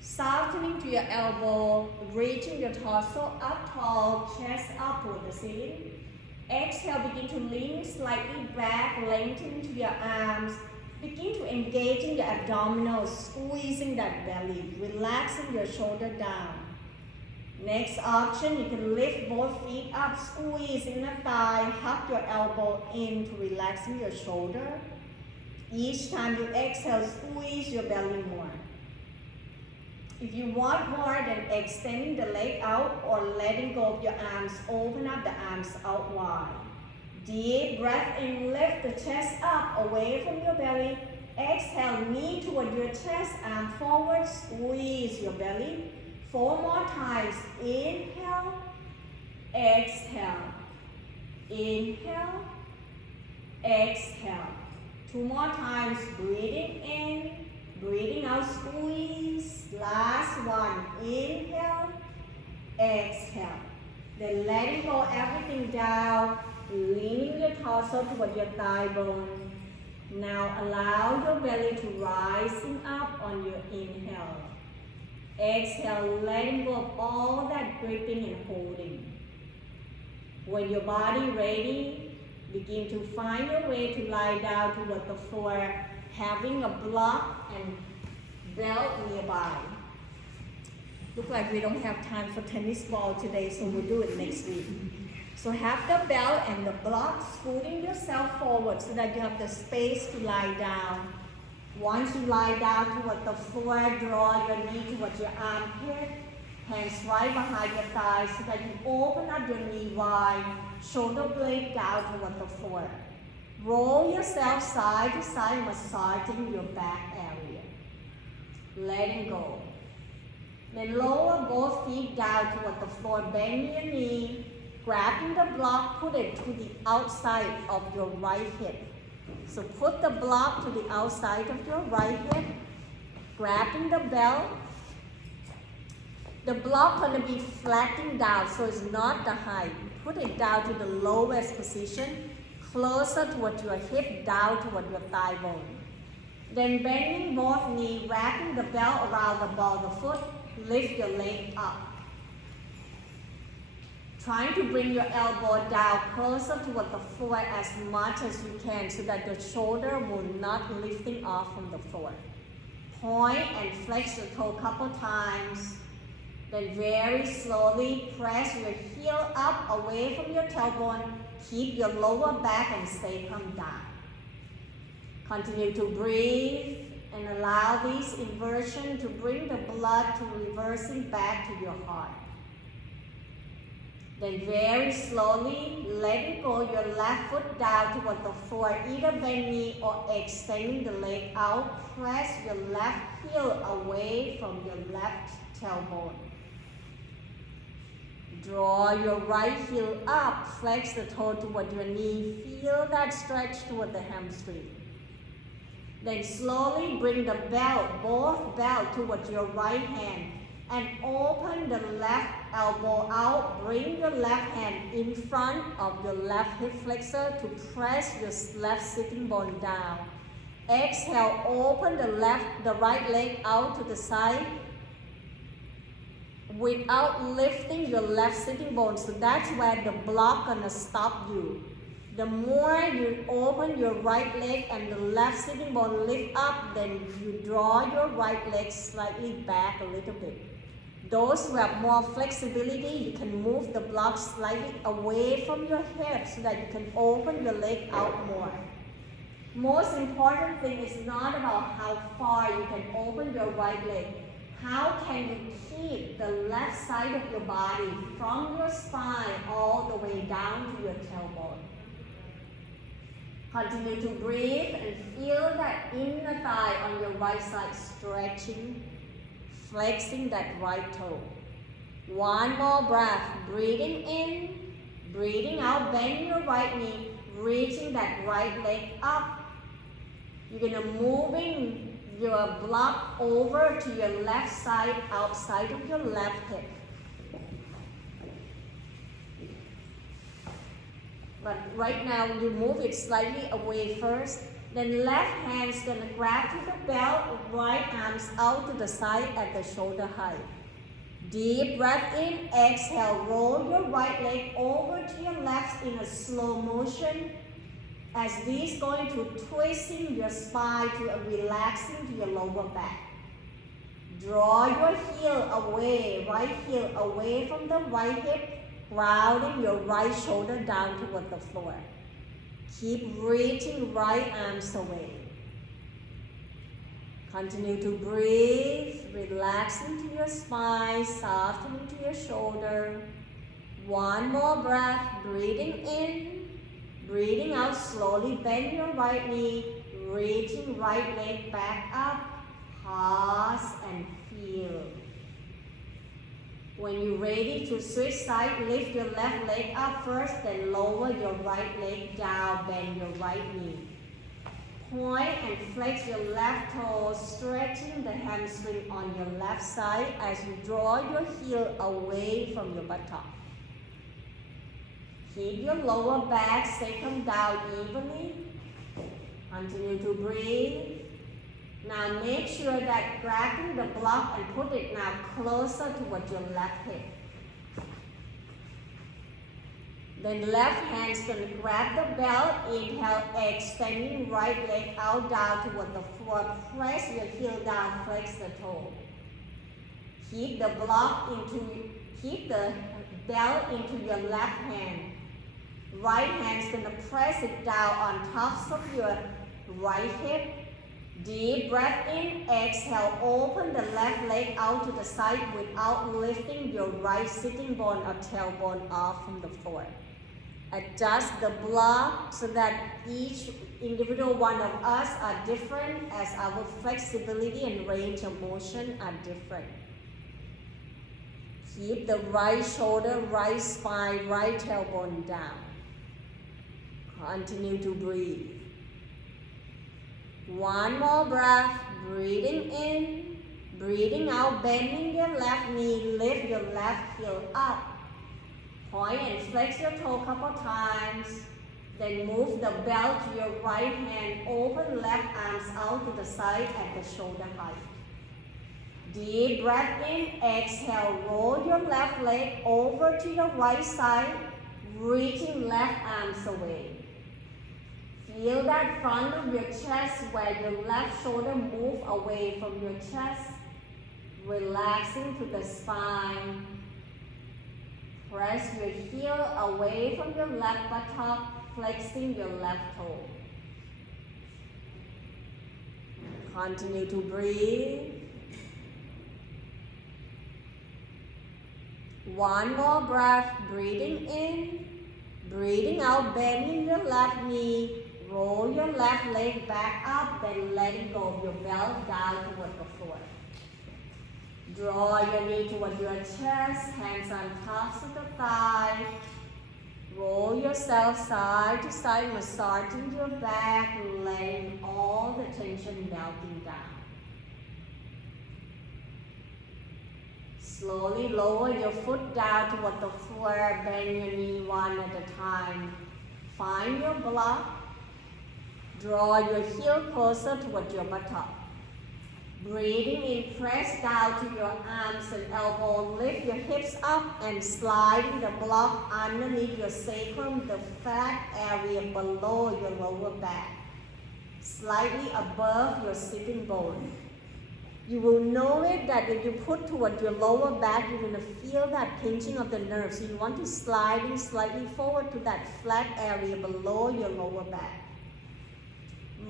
Softening to your elbow, reaching your torso up tall, chest up toward the ceiling. Exhale, begin to lean slightly back, lengthening to your arms. Begin to engaging your abdominals, squeezing that belly, relaxing your shoulder down. Next option, you can lift both feet up, squeeze in the thigh, hug your elbow in to relaxing your shoulder. Each time you exhale, squeeze your belly more. If you want more, then extending the leg out or letting go of your arms, open up the arms out wide. Deep breath in, lift the chest up away from your belly. Exhale, knee toward your chest, arm forward, squeeze your belly. 4 more times. Inhale, exhale. Inhale, exhale. 2 more times. Breathing in, breathing out, squeeze. Last one. Inhale, exhale. Then letting go everything down, leaning your torso toward your thigh bone. Now allow your belly to rising up on your inhale. Exhale, letting go of all that gripping and holding. When your body ready, begin to find your way to lie down toward the floor, having a block and belt nearby. Look like we don't have time for tennis ball today, so we'll do it next week. So have the belt and the block, scooting yourself forward so that you have the space to lie down. Once you lie down toward the floor, draw your knee towards your armpit, hands right behind your thighs so that you open up your knee wide, shoulder blade down toward the floor. Roll yourself side to side, massaging your back area. Letting go. Then lower both feet down toward the floor, bend your knee, grabbing the block, put it to the outside of your right hip. So put the block to the outside of your right hip, grabbing the belt. The block gonna be flattening down, so it's not the height. Put it down to the lowest position, closer toward your hip, down toward your thigh bone. Then bending both knees, wrapping the belt around the ball of the foot, lift your leg up. Trying to bring your elbow down closer toward the floor as much as you can so that your shoulder will not lifting off from the floor. Point and flex your toe a couple times. Then very slowly press your heel up away from your tailbone. Keep your lower back and sacrum down. Continue to breathe and allow this inversion to bring the blood to reversing back to your heart. Then very slowly letting go your left foot down toward the floor, either bend knee or extending the leg out. Press your left heel away from your left tailbone. Draw your right heel up, flex the toe toward your knee. Feel that stretch toward the hamstring. Then slowly bring the belt, both belt towards your right hand and open the left elbow out. Bring your left hand in front of your left hip flexor to press your left sitting bone down. Exhale, open the right leg out to the side without lifting your left sitting bone. So that's where the block gonna stop you. The more you open your right leg and the left sitting bone lift up, then you draw your right leg slightly back a little bit. Those who have more flexibility, you can move the block slightly away from your hip so that you can open your leg out more. Most important thing is not about how far you can open your right leg. How can you keep the left side of your body from your spine all the way down to your tailbone? Continue to breathe and feel that inner thigh on your right side stretching, flexing that right toe. One more breath, breathing in, breathing out, bend your right knee, reaching that right leg up. You're gonna moving your block over to your left side, outside of your left hip. But right now, you move it slightly away first. Then left hand's gonna grab to the belt, right arms out to the side at the shoulder height. Deep breath in, exhale, roll your right leg over to your left in a slow motion as this going to twisting your spine to relaxing to your lower back. Draw your heel away, right heel away from the right hip, grounding your right shoulder down toward the floor. Keep reaching right arms away. Continue to breathe, relaxing to your spine, softening to your shoulder. One more breath, breathing in, breathing out slowly, bend your right knee, reaching right leg back up, pause and feel. When you're ready to switch side, lift your left leg up first, then lower your right leg down, bend your right knee. Point and flex your left toe, stretching the hamstring on your left side as you draw your heel away from your buttock. Keep your lower back sacrum down evenly. Continue to breathe. Now make sure that grabbing the block and put it now closer towards your left hip. Then left hand's gonna grab the belt, inhale, extending right leg out down toward the floor. Press your heel down, flex the toe. Keep the belt into your left hand. Right hand's gonna press it down on top of your right hip. Deep breath in, exhale, open the left leg out to the side without lifting your right sitting bone or tailbone off from the floor. Adjust the block so that each individual one of us are different, as our flexibility and range of motion are different. Keep the right shoulder, right spine, right tailbone down. Continue to breathe. One more breath, breathing in, breathing out, bending your left knee, lift your left heel up. Point and flex your toe a couple times. Then move the belt to your right hand, open left arms out to the side at the shoulder height. Deep breath in, exhale, roll your left leg over to your right side, reaching left arms away. Feel that front of your chest where your left shoulder move away from your chest, relaxing to the spine. Press your heel away from your left buttock, flexing your left toe. Continue to breathe. One more breath, breathing in, breathing out, bending your left knee. Roll your left leg back up, then letting go of your belt down toward the floor. Draw your knee toward your chest, hands on tops of the thigh. Roll yourself side to side, massaging your back, letting all the tension melting down. Slowly lower your foot down toward the floor, bend your knee one at a time. Find your block. Draw your heel closer toward your buttock. Breathing in, press down to your arms and elbow. Lift your hips up and sliding the block underneath your sacrum, the fat area below your lower back, slightly above your sitting bone. You will know it that if you put toward your lower back, you're going to feel that pinching of the nerves. So you want to sliding slightly forward to that flat area below your lower back.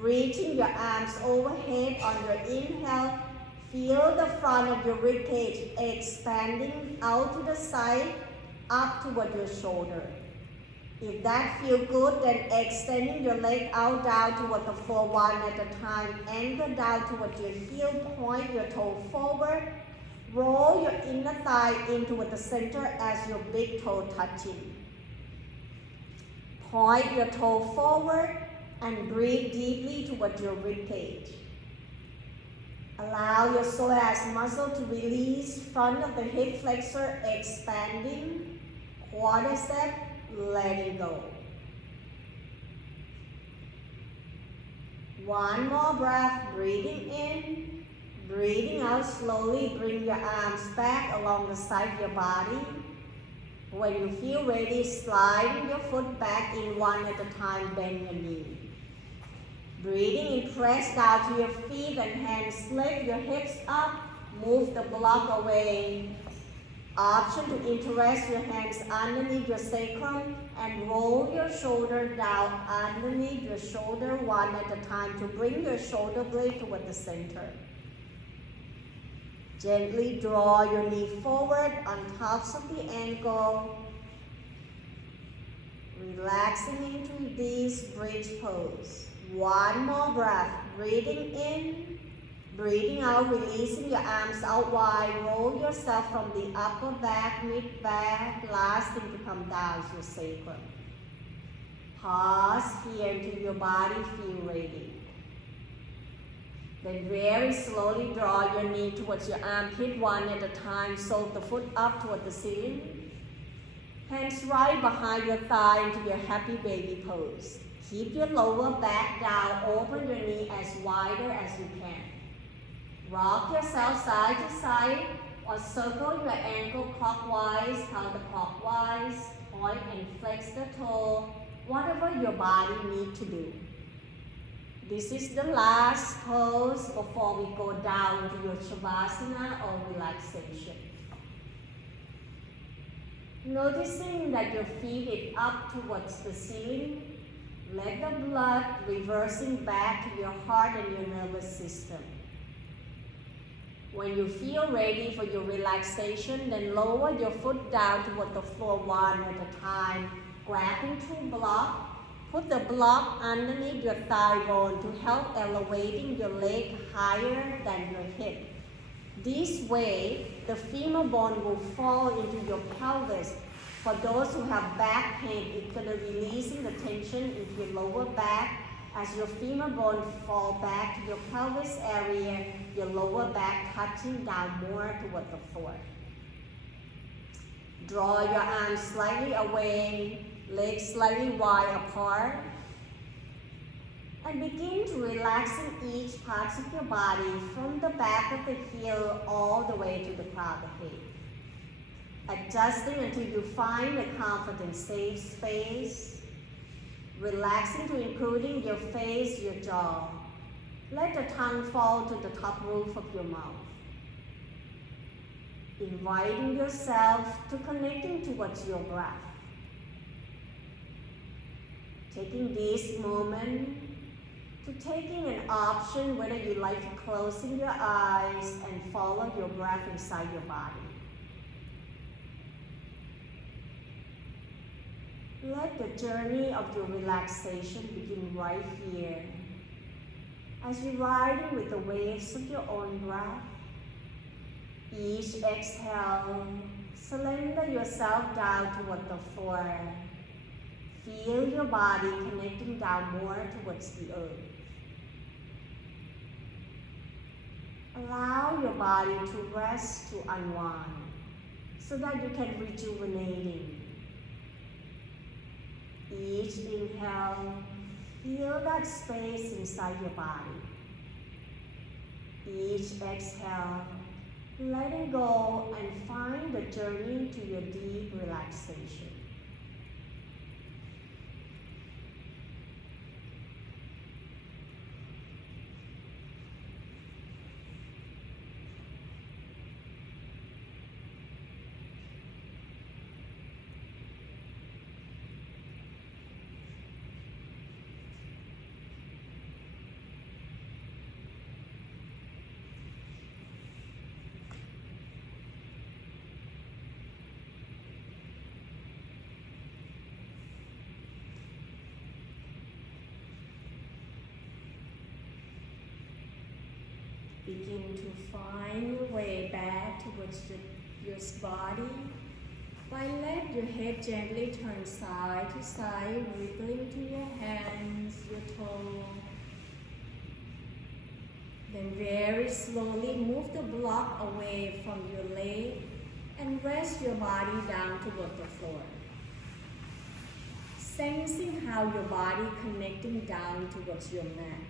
Reaching your arms overhead on your inhale, feel the front of your rib cage expanding out to the side, up toward your shoulder. If that feels good, then extending your leg out down toward the floor one at a time. Angle down toward your heel, point your toe forward. Roll your inner thigh in toward the center as your big toe touching. Point your toe forward and breathe deeply toward your rib cage. Allow your psoas muscle to release, front of the hip flexor expanding, quadricep letting go. One more breath, breathing in, breathing out slowly. Bring your arms back along the side of your body. When you feel ready, sliding your foot back in one at a time, bend your knee. Breathing in, press down to your feet and hands, lift your hips up, move the block away. Option to interlace your hands underneath your sacrum and roll your shoulder down underneath your shoulder one at a time to bring your shoulder blade toward the center. Gently draw your knee forward on tops of the ankle, relaxing into this bridge pose. One more breath, breathing in, Breathing out, releasing your arms out wide. Roll yourself from the upper back, mid back. Last thing to come down is your sacrum. Pause here until your body feels ready. Then very slowly draw your knee towards your armpit, one at a time. Soak the foot up toward the ceiling. Hands right behind your thigh into your happy baby pose. Keep your lower back down. Open your knee as wider as you can. Rock yourself side to side or circle your ankle clockwise, counterclockwise. Point and flex the toe. Whatever your body needs to do. This is the last pose before we go down to your Shavasana or relaxation. Noticing that your feet is up towards the ceiling, let the blood reversing back to your heart and your nervous system. When you feel ready for your relaxation, then lower your foot down toward the floor one at a time, grabbing two blocks. Put the block underneath your thigh bone to help elevating your leg higher than your hip. This way, the femur bone will fall into your pelvis. For those who have back pain, it's going to releasing the tension into your lower back. As your femur bone fall back to your pelvis area, your lower back touching down more toward the floor. Draw your arms slightly away, legs slightly wide apart. And begin to relaxing each part of your body from the back of the heel all the way to the crown of the head. Adjusting until you find a comfortable safe space. Relaxing to including your face, your jaw. Let the tongue fall to the top roof of your mouth. Inviting yourself to connecting towards your breath. Taking this moment to taking an option whether you like to closing your eyes and follow your breath inside your body. Let the journey of your relaxation begin right here. As you're riding with the waves of your own breath, each exhale, surrender yourself down toward the floor. Feel your body connecting down more towards the earth. Allow your body to rest, to unwind, so that you can rejuvenating. Each inhale, feel that space inside your body. Each exhale, letting go and find the journey to your deep relaxation. Begin to find your way back towards your body by let your head gently turn side to side, wiggling to your hands, your toes. Then very slowly move the block away from your leg and rest your body down toward the floor. Sensing how your body connecting down towards your mat.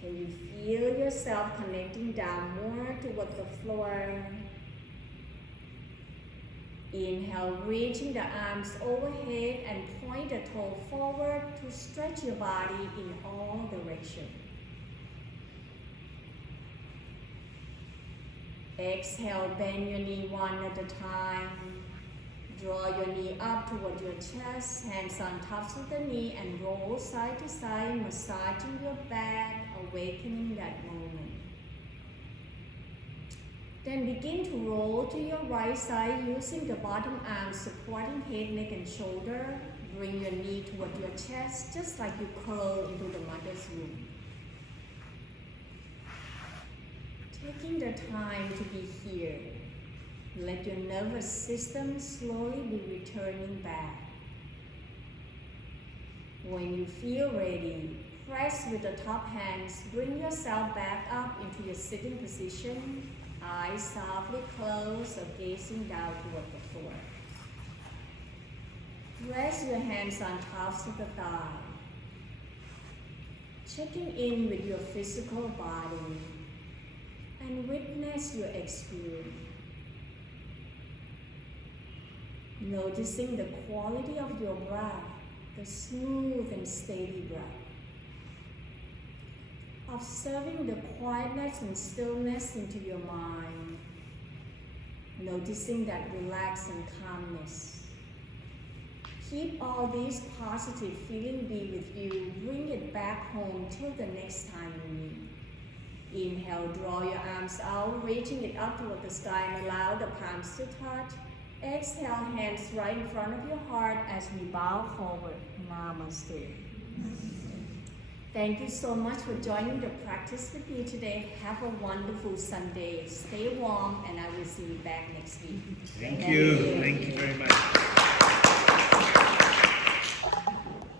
Can you feel yourself connecting down more toward the floor? Inhale, reaching the arms overhead and point the toe forward to stretch your body in all directions. Exhale, bend your knee one at a time. Draw your knee up toward your chest, hands on tops of the knee and roll side to side, massaging your back, awakening that moment. Then begin to roll to your right side using the bottom arm supporting head, neck and shoulder. Bring your knee toward your chest just like you curl into the mother's womb. Taking the time to be here. Let your nervous system slowly be returning back. When you feel ready, press with the top hands, bring yourself back up into your sitting position, eyes softly closed or gazing down toward the floor. Rest your hands on tops of the thigh. Checking in with your physical body and witness your experience. Noticing the quality of your breath, the smooth and steady breath. Observing the quietness and stillness into your mind. Noticing that relax and calmness. Keep all these positive feelings be with you. Bring it back home till the next time you meet. Inhale, draw your arms out, reaching it up toward the sky and allow the palms to touch. Exhale, hands right in front of your heart as we bow forward. Namaste. Thank you so much for joining the practice with me today. Have a wonderful Sunday. Stay warm and I will see you back next week. Thank you. Thank you very much.